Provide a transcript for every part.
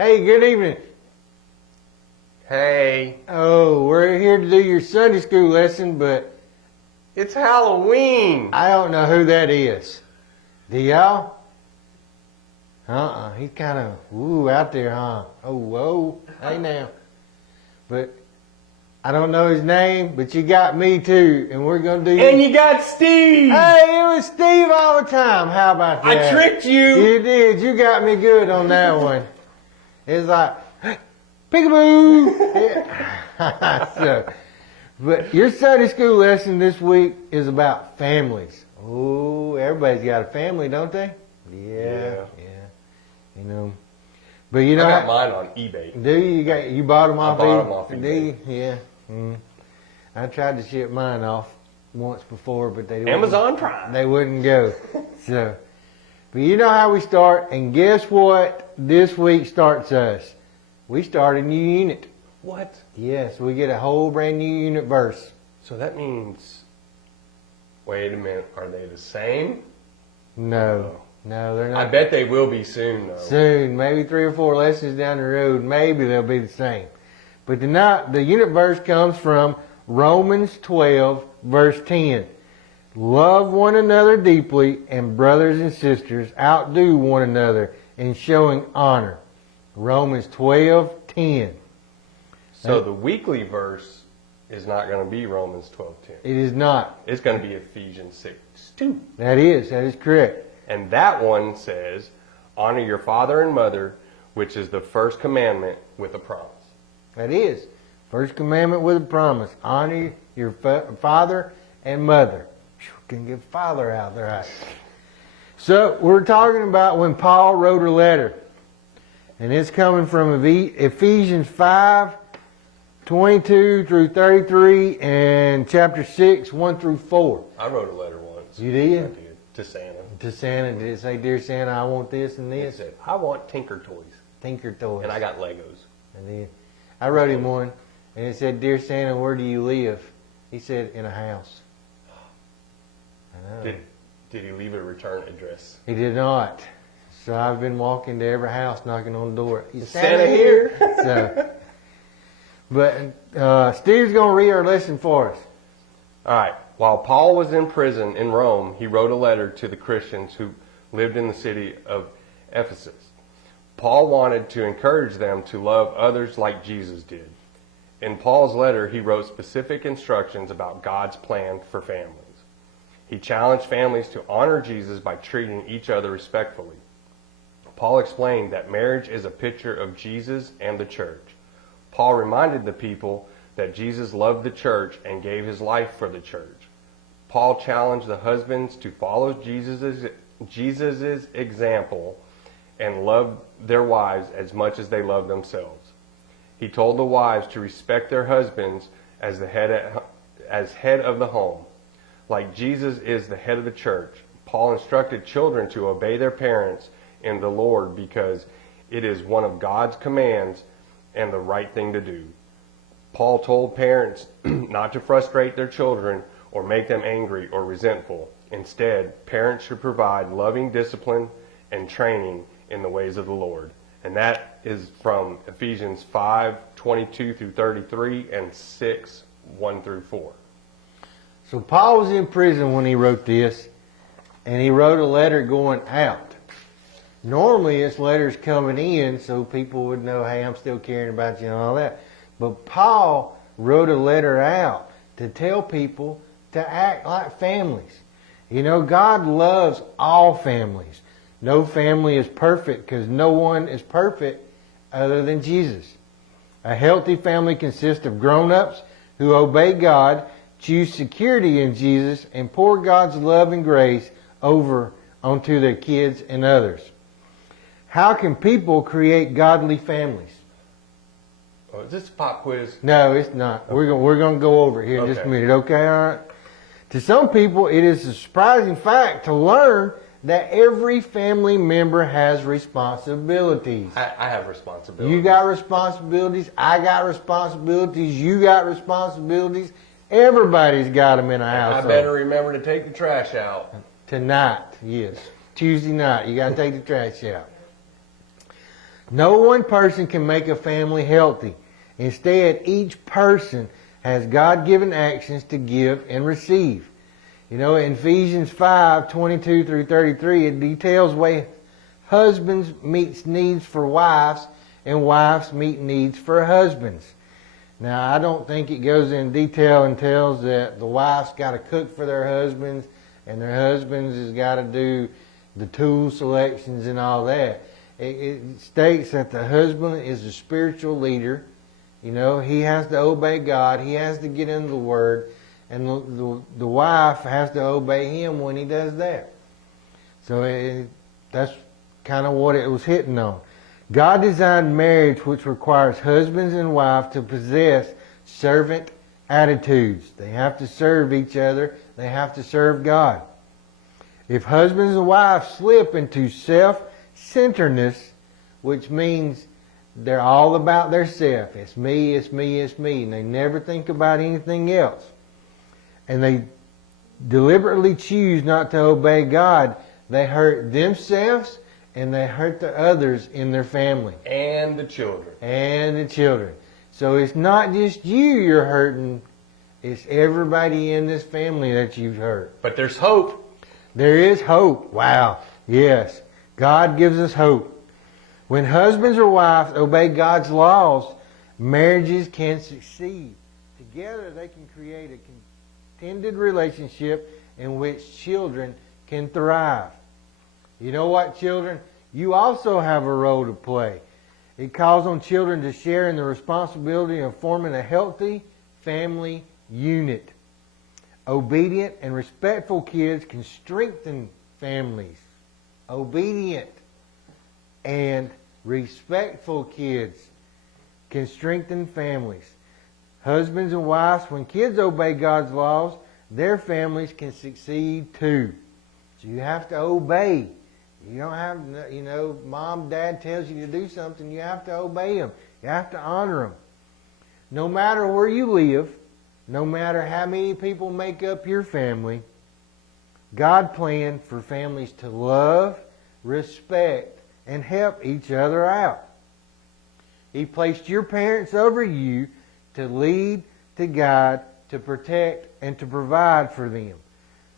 Hey, good evening. Hey, Oh, we're here to do your Sunday school lesson, but it's Halloween. I don't know who that is. Do y'all? He's kind of, out there, huh? Oh, whoa. Hey now. But I don't know his name, but you got me too, and we're going to do... And you got Steve. Hey, it was Steve all the time. How about that? I tricked you. You did. You got me good on that one. It's like, peekaboo. Yeah. So, but your Sunday school lesson this week is about families. Oh, everybody's got a family, don't they? Yeah. You know, but you know, I got mine on eBay. do you bought them off? I bought them off eBay. Do you? Yeah. I tried to ship mine off once before, but they Amazon Prime. They wouldn't go. So, but you know how we start, and guess what? This week starts us. We start a new unit. What? Yes, we get a whole brand new unit verse. So that means, wait a minute, are they the same? No, they're not. I bet they will be soon, though. Soon, maybe 3 or 4 lessons down the road, maybe they'll be the same. But tonight, the unit verse comes from Romans 12, verse 10. Love one another deeply, and brothers and sisters, outdo one another in showing honor. Romans 12, 10. So the weekly verse is not going to be Romans 12:10. It is not. It's going to be Ephesians 6:2. That is correct. And that one says, honor your father and mother, which is the first commandment with a promise. That is. First commandment with a promise. Honor your father and mother. Can get father out there. Right? So we're talking about when Paul wrote a letter. And it's coming from Ephesians 5, 22 through 33 and chapter 6, 1 through 4. I wrote a letter once. You did? I did. To Santa. To Santa, did it say, Dear Santa, I want this and It this? said, I want Tinker Toys. Tinker Toys. And I got Legos. And then I wrote him one, and it said, Dear Santa, where do you live? He said, in a house. I know. Did he leave a return address? He did not. So I've been walking to every house, knocking on the door. Is Santa here? So, but Steve's going to read our lesson for us. All right. While Paul was in prison in Rome, he wrote a letter to the Christians who lived in the city of Ephesus. Paul wanted to encourage them to love others like Jesus did. In Paul's letter, he wrote specific instructions about God's plan for families. He challenged families to honor Jesus by treating each other respectfully. Paul explained that marriage is a picture of Jesus and the church. Paul reminded the people that Jesus loved the church and gave his life for the church. Paul challenged the husbands to follow Jesus' example and love their wives as much as they love themselves. He told the wives to respect their husbands as head of the home. Like Jesus is the head of the church, Paul instructed children to obey their parents in the Lord because it is one of God's commands and the right thing to do. Paul told parents not to frustrate their children or make them angry or resentful. Instead, parents should provide loving discipline and training in the ways of the Lord. And that is from Ephesians 5, 22 through 33 and 6, 1 through 4. So Paul was in prison when he wrote this, and he wrote a letter going out. Normally, this letter's coming in so people would know, hey, I'm still caring about you and all that. But Paul wrote a letter out to tell people to act like families. You know, God loves all families. No family is perfect because no one is perfect other than Jesus. A healthy family consists of grown-ups who obey God, choose security in Jesus, and pour God's love and grace over onto their kids and others. How can people create godly families? Oh, is this a pop quiz? No, it's not. Okay. We're going to go over it here in just a minute. Okay, all right? To some people, it is a surprising fact to learn that every family member has responsibilities. I have responsibilities. You got responsibilities. I got responsibilities. You got responsibilities. Everybody's got them in a house. I better remember to take the trash out. Tonight, yes. Tuesday night, you got to take the trash out. No one person can make a family healthy. Instead, each person has God-given actions to give and receive. You know, in Ephesians 5:22 through 33, it details way husbands meet needs for wives and wives meet needs for husbands. Now, I don't think it goes in detail and tells that the wife's got to cook for their husbands and their husbands has got to do the tool selections and all that. It states that the husband is the spiritual leader. You know, he has to obey God. He has to get into the Word. And the wife has to obey him when he does that. So that's kind of what it was hitting on. God designed marriage, which requires husbands and wives to possess servant attitudes. They have to serve each other. They have to serve God. If husbands and wives slip into self-centeredness, which means they're all about their self. It's me, it's me, it's me. And they never think about anything else. And they deliberately choose not to obey God, they hurt themselves and they hurt the others in their family. And the children. And the children. So it's not just you're hurting, it's everybody in this family that you've hurt. But there's hope. There is hope. Wow. Yes. God gives us hope. When husbands or wives obey God's laws, marriages can succeed. Together they can create a contented relationship in which children can thrive. You know what, children? You also have a role to play. It calls on children to share in the responsibility of forming a healthy family unit. Obedient and respectful kids can strengthen families. Obedient and respectful kids can strengthen families. Husbands and wives, when kids obey God's laws, their families can succeed too. So you have to obey. You don't have, mom, dad tells you to do something, you have to obey them. You have to honor them. No matter where you live, no matter how many people make up your family, God planned for families to love, respect, and help each other out. He placed your parents over you to lead, to guide, to protect, and to provide for them.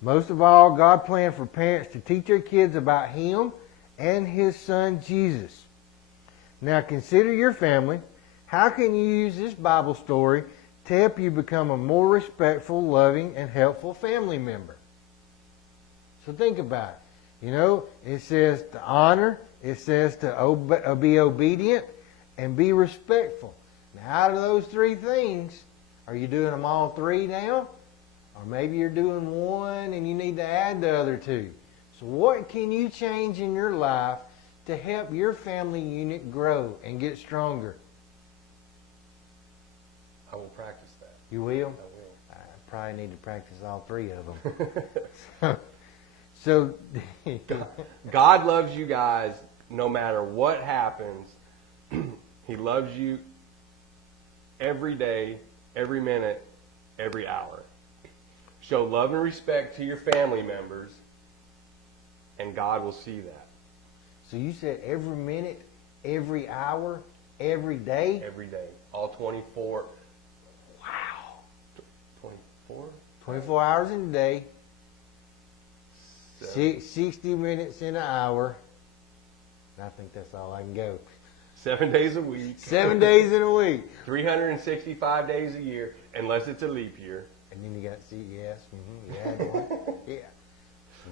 Most of all, God planned for parents to teach their kids about Him and His Son, Jesus. Now consider your family. How can you use this Bible story to help you become a more respectful, loving, and helpful family member? So think about it. You know, it says to honor, it says to be obedient, and be respectful. Now, out of those three things, are you doing them all three now? Or maybe you're doing one and you need to add the other two. So what can you change in your life to help your family unit grow and get stronger? I will practice that. You will? I will. I probably need to practice all three of them. So God loves you guys no matter what happens. He loves you every day, every minute, every hour. Show love and respect to your family members, and God will see that. So you said every minute, every hour, every day? Every day. All 24. Wow. 24? 24 hours in a day. 60 minutes in an hour. I think that's all I can go. 7 days a week. 7 days in a week. 365 days a year, unless it's a leap year. And then you got CES. You had one. Yeah.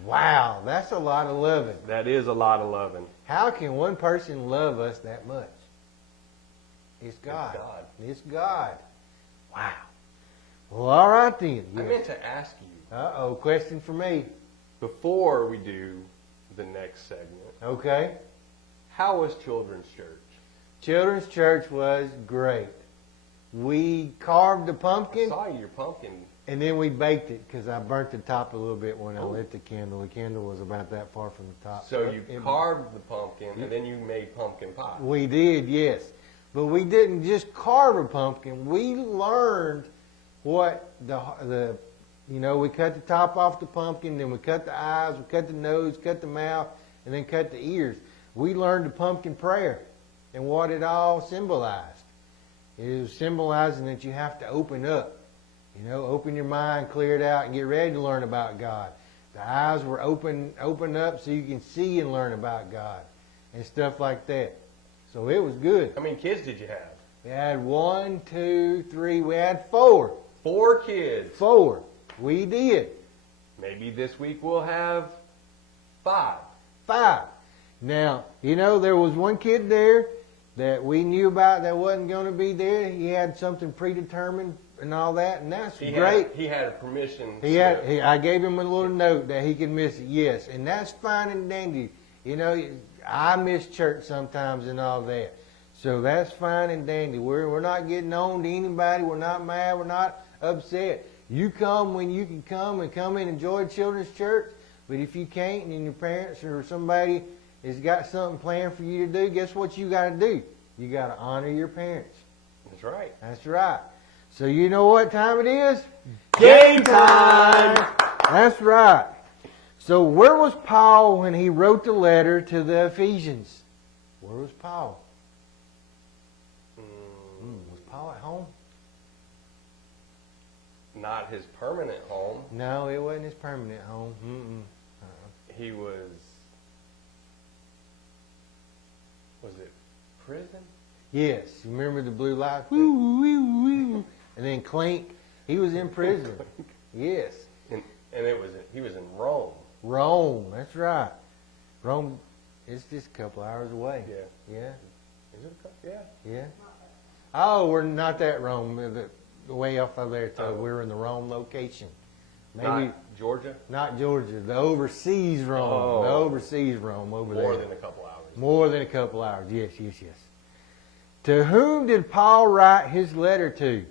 Wow, that's a lot of loving. That is a lot of loving. How can one person love us that much? It's God. It's God. It's God. Wow. Well, all right then. I meant to ask you. Uh-oh, question for me. Before we do the next segment, Okay. how was Children's Church? Children's Church was great. We carved the I pumpkin, saw your pumpkin. and then we baked it because I burnt the top a little bit when I lit the candle. The candle was about that far from the top. So you carved the pumpkin, and then you made pumpkin pie. We did, yes. But we didn't just carve a pumpkin. We learned what we cut the top off the pumpkin, then we cut the eyes, we cut the nose, cut the mouth, and then cut the ears. We learned the pumpkin prayer. and what it all symbolized. It was symbolizing that you have to open up. You know, open your mind, clear it out, and get ready to learn about God. The eyes were open up so you can see and learn about God and stuff like that. So it was good. How many kids did you have? We had 1, 2, 3. We had 4. 4 kids. 4. We did. Maybe this week we'll have 5. 5. Now, you know, there was one kid there that we knew about that wasn't going to be there. He had something predetermined and all that, and that's great. He had a permission. I gave him a little note that he could miss it, yes, and that's fine and dandy. You know, I miss church sometimes and all that, so that's fine and dandy. We're not getting on to anybody. We're not mad. We're not upset. You come when you can come and come and enjoy children's church. But if you can't, and your parents or somebody has got something planned for you to do, guess what you got to do? You got to honor your parents. That's right. That's right. So you know what time it is? Game time! That's right. So where was Paul when he wrote the letter to the Ephesians? Where was Paul? Was Paul at home? Not his permanent home. No, it wasn't his permanent home. He was it prison? Yes. You remember the blue light? Woo, woo, woo. And then clink. He was in prison. Yes. And he was in Rome. Rome. That's right. Rome is just a couple hours away. Yeah. Yeah. Is it? Yeah. Yeah. Oh, we're not that Rome. The way off of there. So Oh. we're in the Rome location. Maybe Not Georgia. not Georgia. The overseas Rome. Oh. The overseas Rome over there. More than a couple hours. More than a couple hours. Yes, yes, yes. To whom did Paul write his letter to?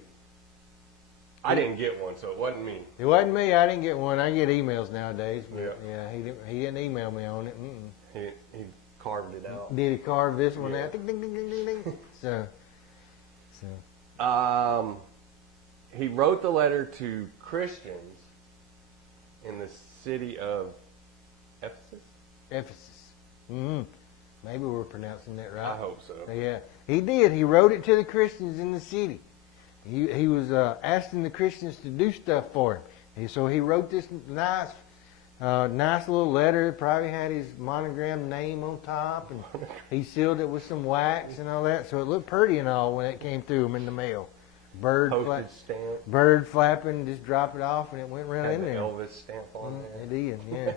I didn't get one, so it wasn't me. It wasn't me. I didn't get one. I get emails nowadays. But Yeah. He didn't email me on it. He carved it out. Did he carve this one Yeah. out? Ding, ding, ding, ding, ding, ding. So. He wrote the letter to Christians in the city of Ephesus. Ephesus. Maybe we're pronouncing that right. I hope so. Yeah, he did. He wrote it to the Christians in the city. He was asking the Christians to do stuff for him. So he wrote this nice little letter. It probably had his monogram name on top, and he sealed it with some wax and all that. So it looked pretty and all when it came through him in the mail. Bird flapping, just drop it off, and it went right in Had the there. Elvis stamp on there. It did, yeah.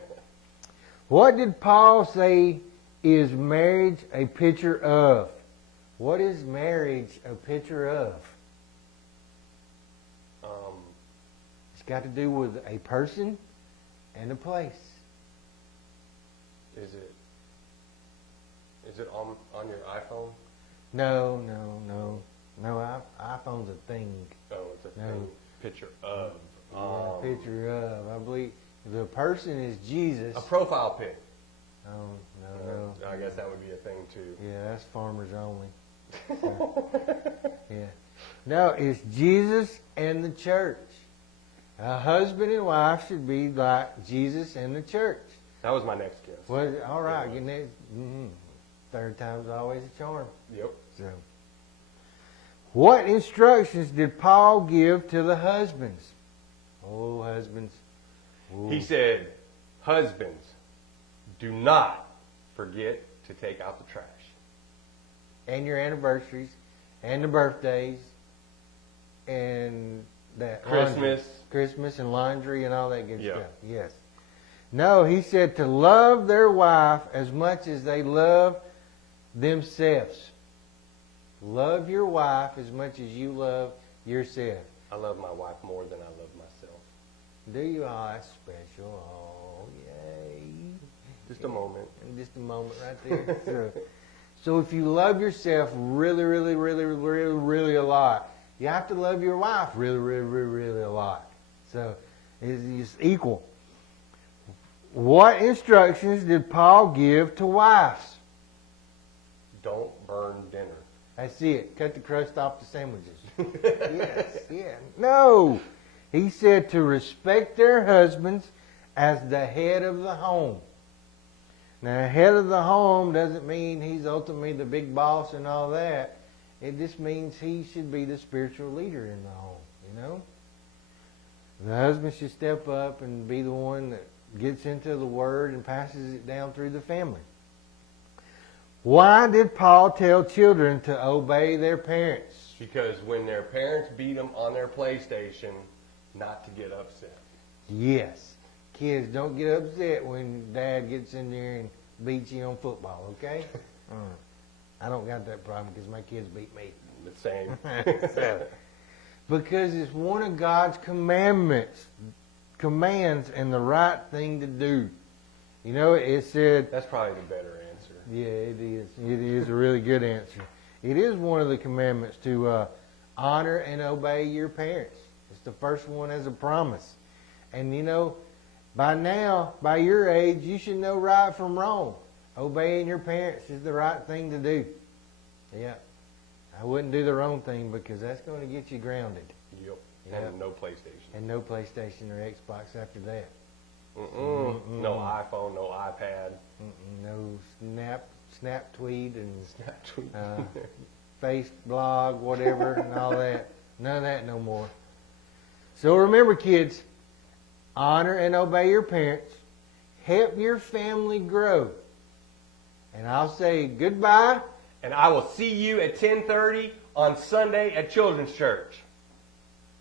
What did Paul say is marriage a picture of? What is marriage a picture of? It's got to do with a person and a place. Is it on your iPhone? No. iPhone's a thing. Oh, it's a No. thing. Picture of. A picture of. I believe the person is Jesus. A profile pic. No. I guess that would be a thing too. Yeah, that's farmers only. So, yeah. No, it's Jesus and the church. A husband and wife should be like Jesus and the church. That was my next guess. Well, all right. Third time's always a charm. Yep. So, what instructions did Paul give to the husbands? Oh, husbands. Ooh. He said, husbands, do not forget to take out the trash. And your anniversaries, and the birthdays, and that Christmas and laundry and all that good stuff. Yes. No, he said to love their wife as much as they love themselves. Love your wife as much as you love yourself. I love my wife more than I love myself. Do you? Oh, that's special. Oh, yay. Just a moment. Just a moment right there. So if you love yourself really, really, really, really, really a lot, you have to love your wife really, really, really, really a lot. So it's equal. What instructions did Paul give to wives? Don't burn dinner. That's it. Cut the crust off the sandwiches. Yes, yeah. No. He said to respect their husbands as the head of the home. Now, head of the home doesn't mean he's ultimately the big boss and all that. It just means he should be the spiritual leader in the home, you know? The husband should step up and be the one that gets into the Word and passes it down through the family. Why did Paul tell children to obey their parents? Because when their parents beat them on their PlayStation, not to get upset. Yes. Kids, don't get upset when Dad gets in there and beats you on football, okay? I don't got that problem because my kids beat me. The same. Because it's one of God's commands, and the right thing to do. You know, it said... That's probably the better answer. Yeah, it is. It is a really good answer. It is one of the commandments to honor and obey your parents. It's the first one as a promise. And you know, by now, by your age, you should know right from wrong. Obeying your parents is the right thing to do. Yeah. I wouldn't do the wrong thing because that's going to get you grounded. Yep. Yeah. And no PlayStation. And no PlayStation or Xbox after that. No iPhone, no iPad. No Snap Tweet and Snap tweet. Face blog, whatever, and all that. None of that no more. So remember, kids, honor and obey your parents. Help your family grow. And I'll say goodbye. And I will see you at 10:30 on Sunday at Children's Church.